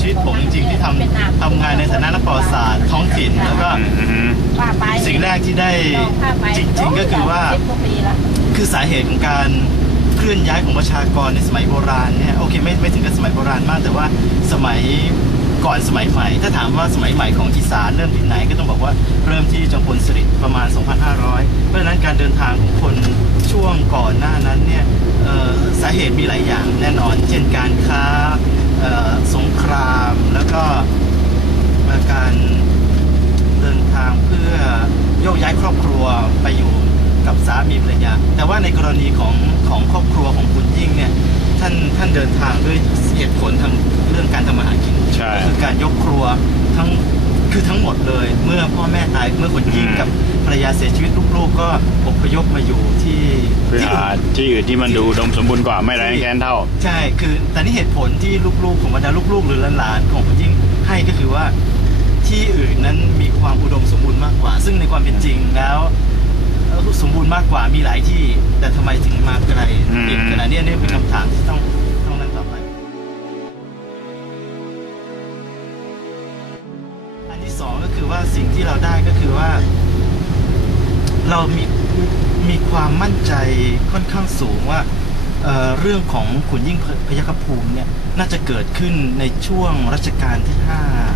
ชีวิตผมจริงๆที่ทำทำงานในฐานะนักประวัติศาสตร์ท้องถิ่นแล้วก็อืมอืมว่าไปสิ่งแรกที่ได้จริงๆก็คือว่าสิบกปีละคือสาเหตุของการเคลื่อนย้ายของประชากรในสมัยโบราณเนี่ยโอเคไม่ไม่ถึงกับสมัยโบราณมาก แต่ว่าสมัยก่อนสมัยใหม่ ถ้าถามว่าสมัยใหม่ของอีสานเริ่มที่ไหนก็ต้องบอกว่าเริ่มที่จอมพลสฤษดิ์ประมาณ 2,500 เพราะฉะนั้นการเดินทางของคนช่วงก่อนหน้านั้นเนี่ยเอ่อ สาเหตุมีหลายอย่างแน่นอน เช่นการค้าเอ่อสงครามแล้วก็การเดินทางเพื่อโยกย้ายครอบครัวไปอยู่กับสามีภรรยา แต่ว่าในกรณีของของครอบครัวของคุณยิ่งเนี่ยท่านท่านเดินทางด้วยเหตุผลทางเรื่องการทำมาหากินใช่ก็คือการยกครัวทั้ง คือทั้งหมดเลย เมื่อพ่อแม่ตายเมื่อคุณยิ่งอืมกับภรรยาเสียชีวิตลูกๆก็อพยพมาอยู่ที่เพื่อที่หาอื่นที่อื่นที่มันดูอุดมสมบูรณ์กว่าไม่แรงแค้นเท่า ใช่คือแต่นี่เหตุผลที่ลูกๆของบรรดาลูกๆ หรือหลานๆของคุณยิ่งให้ก็คือว่าที่อื่นนั้นมีความอุดมสมบูรณ์มากกว่า ซึ่งในความเป็นจริงแล้วเอ่อสมบูรณ์มากกว่ามีหลายที่ แต่ทำไมถึงมาไกลอืมอีกขนาดนี้อันนี้เป็นคำถามที่ต้อง เราได้ก็คือว่า เรามีมีความมั่นใจค่อนข้างสูงว่าเเรื่องของขุนยิ่งพยัคฆภูมิเนี่ยน่าจะเกิดขึ้นในช่วงรัชกาลที่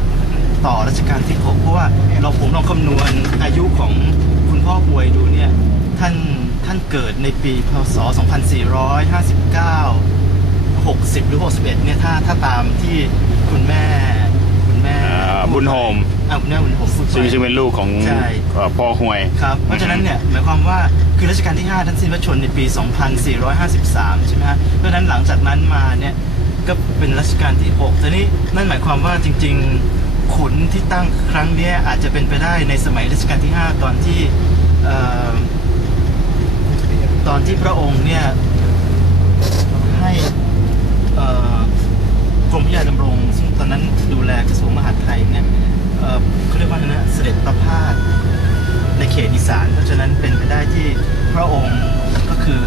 5 ต่อรัชกาลที่ 6 เพราะว่าเราผมลองคำนวณอายุของคุณพ่อป่วยดูเนี่ยท่านท่านเกิดในปีพศ 2459 60 หรือ 61เนี่ยถ้าถ้าตามที่คุณแม่ บุญโฮมอ่าคุณแม่บุญโฮมพูดไป ซึ่งซึ่งเป็นลูกของใช่ เอ่อพ่อห่วย ครับ เพราะฉะนั้นเนี่ยหมายความว่าคือรัชกาลที่ 5 ท่านสิ้นพระชนม์ในปี 2453 ใช่ไหมฮะเพราะฉะนั้นหลังจากนั้นมาเนี่ยก็เป็นรัชกาลที่6แต่นี่นั่นหมายความว่าจริงๆขุนที่ตั้งครั้งเนี้ยอาจจะเป็นไปได้ในสมัยรัชกาลที่ 5 ตอนที่เอ่อตอนที่พระองค์เนี่ยให้เอ่อ กรมพระยาดำรง ซึ่งตอนนั้นดูแลกระทรวงมหาดไทยเนี่ยเขาเรียกว่าอะไรนะเสด็จประพาสในเขตอีสาน เพราะฉะนั้นเป็นไปได้ที่พระองค์ก็คือ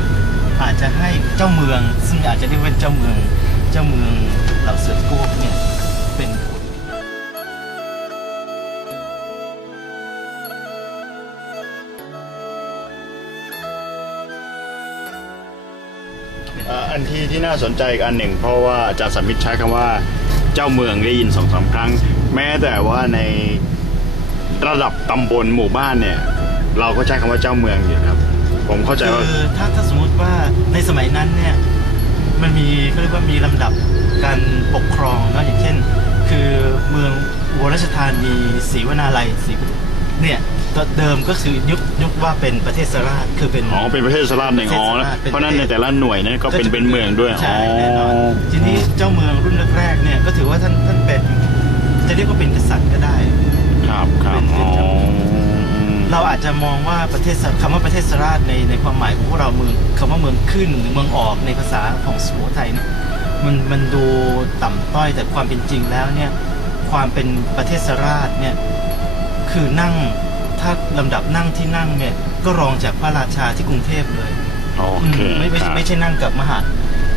อาจจะให้เจ้าเมือง ซึ่งอาจจะเรียกว่าเจ้าเมือง เจ้าเมืองเหล่าเสือโก้ อันที่ที่น่าสนใจอีกอันหนึ่ง เพราะว่าอาจารย์สมิทธใช้คำว่าเจ้าเมืองได้ยินสองสามครั้ง แม้แต่ว่าในระดับตำบลหมู่บ้านเนี่ย เราก็ใช้คำว่าเจ้าเมืองอยู่ครับ ผมเข้าใจว่าคือถ้าถ้าสมมติว่าในสมัยนั้นเนี่ยมันมีเขาเรียกว่ามีลำดับการปกครองนะอย่างเช่น คือเมืองอุราชธานีศรีวนาลัยศรี เนี่ยเดิมก็คือยุคยุคว่าเป็นประเทศสราชคือเป็นอ๋อเป็นประเทศสลาดหนึ่งอ๋อประเทศสลาดเป็นเพราะฉะนั้นในแต่ละหน่วยเนี่ยก็เป็นเป็นเมืองด้วยใช่อ๋อแน่นอนทีนี้เจ้าเมืองรุ่นแรกๆเนี่ยก็ถือว่าท่านท่านเป็นจะเรียกว่าเป็นกษัตริย์ก็ได้ ครับครับเป็นอ๋อเราอาจจะมองว่าประเทศคำว่าประเทศสราชในในความหมายของพวกเราเมืองคำว่าเมืองขึ้นหรือเมืองออกในภาษาของสุโขทัยเนี่ยมันมันดูต่ำต้อยแต่ความเป็นจริงแล้วเนี่ยความเป็นประเทศสราชเนี่ย คือนั่งถ้าลำดับนั่งที่นั่งเนี่ยก็รองจากพระราชาที่กรุงเทพเลยโออืเคมไม่ไม่ครับไม่ใช่นั่งกับมหา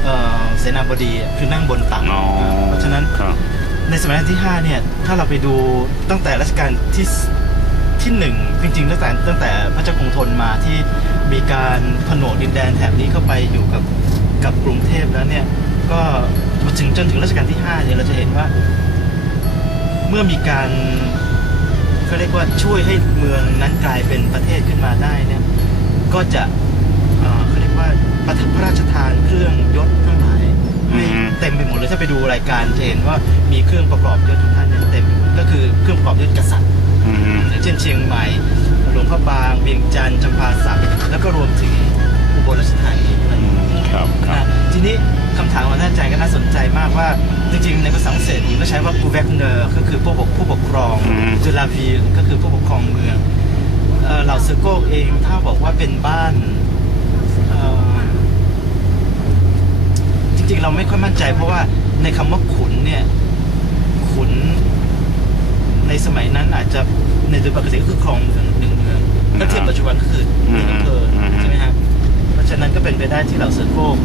เอ่อเสนาบดีอะคือนั่งบนตักอ๋อเพราะฉะนั้นครับในสมัยรัชกาลที่ 5 เนี่ย ถ้าเราไปดูตั้งแต่รัชกาลที่สที่หนึ่งจริงๆตั้งแต่ตั้งแต่พระเจ้ากรุงธนมาที่มีการผนวกดินแดนแถบนี้เข้าไปอยู่กับกับกรุงเทพแล้วเนี่ย ก็มาถึงจนถึงรัชกาลที่5เนี่ยเราจะเห็นว่า เมื่อมีการ เขาเรียกว่าช่วยให้เมืองนั้นกลายเป็นประเทศขึ้นมาได้เนี่ยก็จะเขาเรียกว่าประทับพระราชทานเครื่องยศทั้งหลายให้เต็มไปหมดเลยถ้าไปดูรายการจะเห็นว่ามีเครื่องประกอบยศทุกท่านเนี่ยเต็มก็คือเครื่องประกอบยศกษัตริย์เช่นเชียงใหม่หลวงพระบางเวียงจันทร์จำปาสักแล้วก็รวมถึงอุบลราชธานี อะไรอย่างเงี้ยครับครับอะทีนี้คำถามของท่านอาจารย์ก็น่าสนใจมากว่า จริงๆ ในภาษาอังกฤษก็ใช้ว่า gouverneur ก็คือผู้ปกผู้ปกครองอืม จุลาวีก็คือผู้ปกครองเมืองเอ่อเหล่าเซอร์โกกเองถ้าบอกว่าเป็นบ้านเอ่อจริงๆ เราไม่ค่อยมั่นใจ เพราะว่าในคำว่าขุนเนี่ย ขุน ในสมัยนั้นอาจจะในโดยปกติก็คือครองเมืองหนึ่งเมืองถ้าเทียบปัจจุบันก็คือหนึ่งอำเภออืมใช่ไหมครับเพราะ ฉะนั้นก็เป็นไปได้ที่เหล่าเซอร์โกก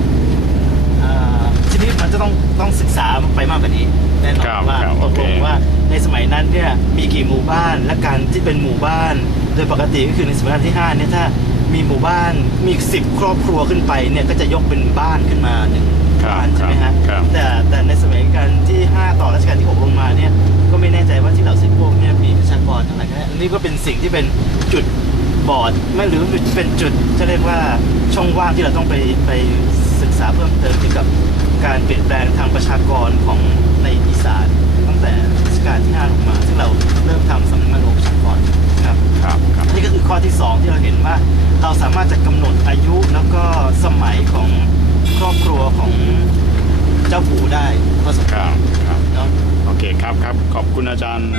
อ่าทีนี้มันจะต้องต้องศึกษาไปมากกว่านี้แน่นอครันบว่าครับตโอกเคลงว่าในสมัยนั้นเนี่ยมีกี่หมู่บ้านและการที่เป็นหมู่บ้าน โดยปกติก็คือในสมัยรัชกาลที่5เนี่ยถ้ามีหมู่บ้านมีอีกสิบครอบครัวขึ้นไปเนี่ยก็จะยกเป็นบ้านขึ้นมาหนึ่งครับบ้านใช่ไหมฮะครับแต่แต่ในสมัยรัชกาลที่ 5 ต่อรัชกาลที่ 6 ลงมาเนี่ยก็ไม่แน่ใจว่าที่เหล่าสิบพวกเนี่ยมีประชากรเท่าไหร่กันแน่อันนี้ก็เป็นสิ่งที่เป็นจุด บอดไม่หรือเป็นจุดจะเรียกว่าช่องว่างที่เราต้องไปไปศึกษาเพิ่มเติมเกี่ยวกับการเปลี่ยนแปลงทางประชากรของในอีสานตั้งแต่รัชกาลที่5ลงมาซึ่งเราเริ่มทำสำนักงานโอประชากรครับครับครับนี่ก็คือข้อที่ 2 ที่เราเห็นว่าเราสามารถจะกำหนดอายุแล้วก็สมัยของครอบครัวของเจ้าปู่ได้พอสมคควรัรบครับเนาะโอเคครับครับขอบคุณอาจารย์